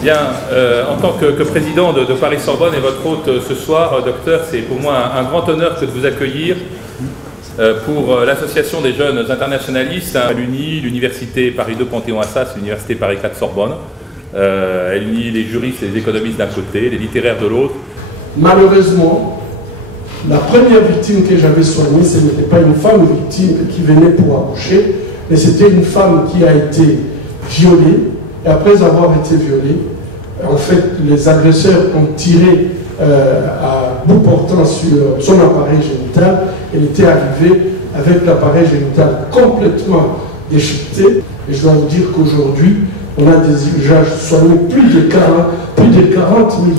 Bien, en tant que président de Paris-Sorbonne et votre hôte ce soir, docteur, c'est pour moi un grand honneur que de vous accueillir pour l'association des jeunes internationalistes à l'UNI, l'université Paris 2 Panthéon-Assas, l'université Paris 4 Sorbonne. Elle unit les juristes et les économistes d'un côté, les littéraires de l'autre. Malheureusement, la première victime que j'avais soignée, ce n'était pas une femme victime qui venait pour accoucher, mais c'était une femme qui a été violée. Et après avoir été violée, en fait, les agresseurs ont tiré à bout portant sur son appareil génital. Elle était arrivée avec l'appareil génital complètement déchiqueté. Et je dois vous dire qu'aujourd'hui, on a des usages soignés, plus de 40 000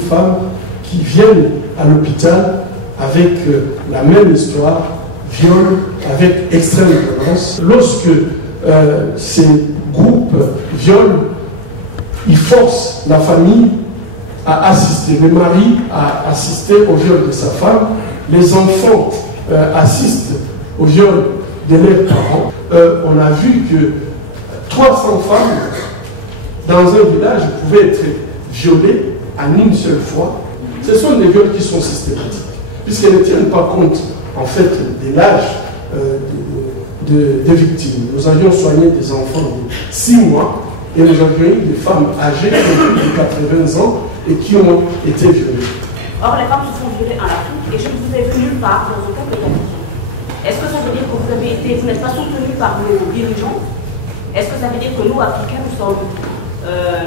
femmes qui viennent à l'hôpital avec la même histoire, viol, avec extrême violence. Lorsque ces groupes violent, il force la famille à assister. Le mari a assisté au viol de sa femme. Les enfants assistent au viol de leurs parents. On a vu que 300 femmes dans un village pouvaient être violées en une seule fois. Ce sont des viols qui sont systématiques, puisqu'elles ne tiennent pas compte en fait de l'âge des victimes. Nous avions soigné des enfants de 6 mois. Et nous avions eu des femmes âgées de plus de 80 ans et qui ont été violées. Or, les femmes se sont violées en Afrique et je ne vous ai vu nulle part dans aucun pays africain. Est-ce que ça veut dire que vous n'êtes pas soutenu par nos dirigeants? Est-ce que ça veut dire que nous, Africains, nous sommes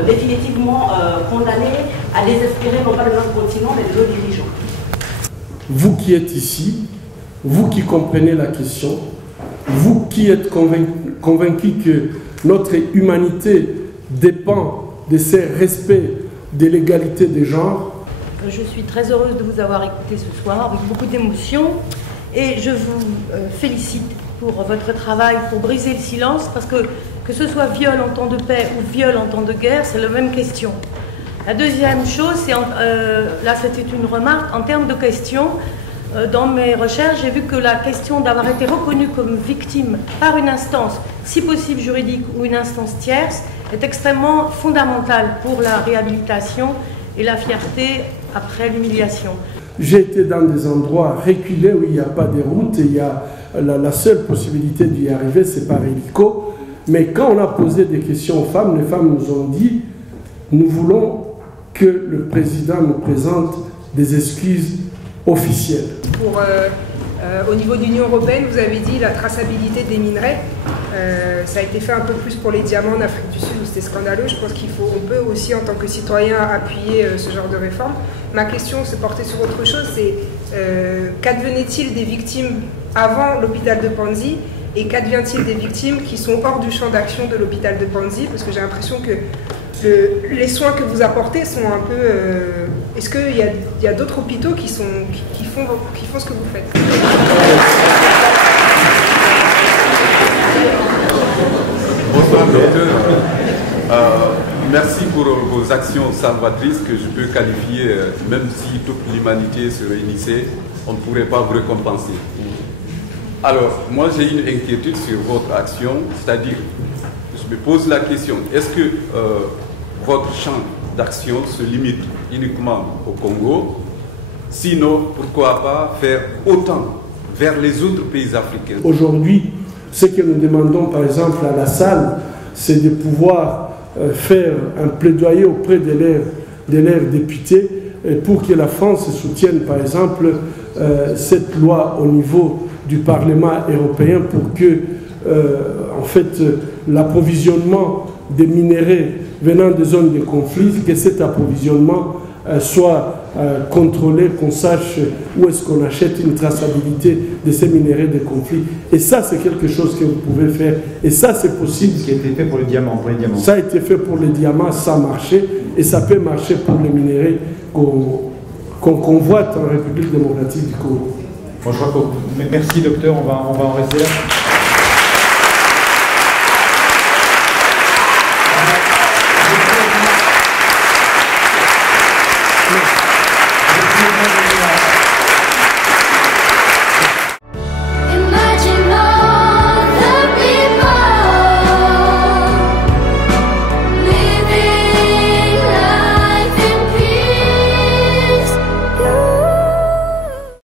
définitivement condamnés à désespérer non pas de notre continent, mais de nos dirigeants? Vous qui êtes ici, vous qui comprenez la question, vous qui êtes convaincus que notre humanité dépend de ce respect de l'égalité des genres. Je suis très heureuse de vous avoir écouté ce soir avec beaucoup d'émotion et je vous félicite pour votre travail, pour briser le silence, parce que ce soit viol en temps de paix ou viol en temps de guerre, c'est la même question. La deuxième chose, c'est là c'était une remarque, en termes de questions, dans mes recherches, j'ai vu que la question d'avoir été reconnue comme victime par une instance, si possible juridique ou une instance tierce, est extrêmement fondamentale pour la réhabilitation et la fierté après l'humiliation. J'ai été dans des endroits reculés où il n'y a pas de route et il y a la seule possibilité d'y arriver, c'est par hélico. Mais quand on a posé des questions aux femmes, les femmes nous ont dit « Nous voulons que le président nous présente des excuses officielles. » Au niveau de l'Union européenne, vous avez dit la traçabilité des minerais. Ça a été fait un peu plus pour les diamants en Afrique du Sud où c'était scandaleux. Je pense qu'on peut aussi, en tant que citoyen, appuyer ce genre de réforme. Ma question se portait sur autre chose, c'est qu'advenait-il des victimes avant l'hôpital de Panzi et qu'advient-il des victimes qui sont hors du champ d'action de l'hôpital de Panzi? Parce que j'ai l'impression que les soins que vous apportez sont un peu... Est-ce qu'il y a d'autres hôpitaux qui font ce que vous faites? Bonsoir docteur. Merci pour vos actions salvatrices que je peux qualifier, même si toute l'humanité se réunissait, on ne pourrait pas vous récompenser. Alors, moi j'ai une inquiétude sur votre action, c'est-à-dire, je me pose la question, est-ce que votre champ d'action se limite uniquement au Congo? Sinon, pourquoi pas faire autant vers les autres pays africains? Aujourd'hui, ce que nous demandons par exemple à la salle, c'est de pouvoir faire un plaidoyer auprès de leurs députés pour que la France soutienne par exemple cette loi au niveau du Parlement européen pour que en fait l'approvisionnement des minéraux venant des zones de conflit, que cet approvisionnement soit contrôlé, qu'on sache où est-ce qu'on achète, une traçabilité de ces minéraux de conflit. Et ça, c'est quelque chose que vous pouvez faire. Et ça, c'est possible. Ce qui a été fait pour les diamants, Ça a été fait pour les diamants, ça a marché. Et ça peut marcher pour les minéraux qu'on convoite en République démocratique du Congo. Bon, je crois que... Merci docteur, on va en rester là.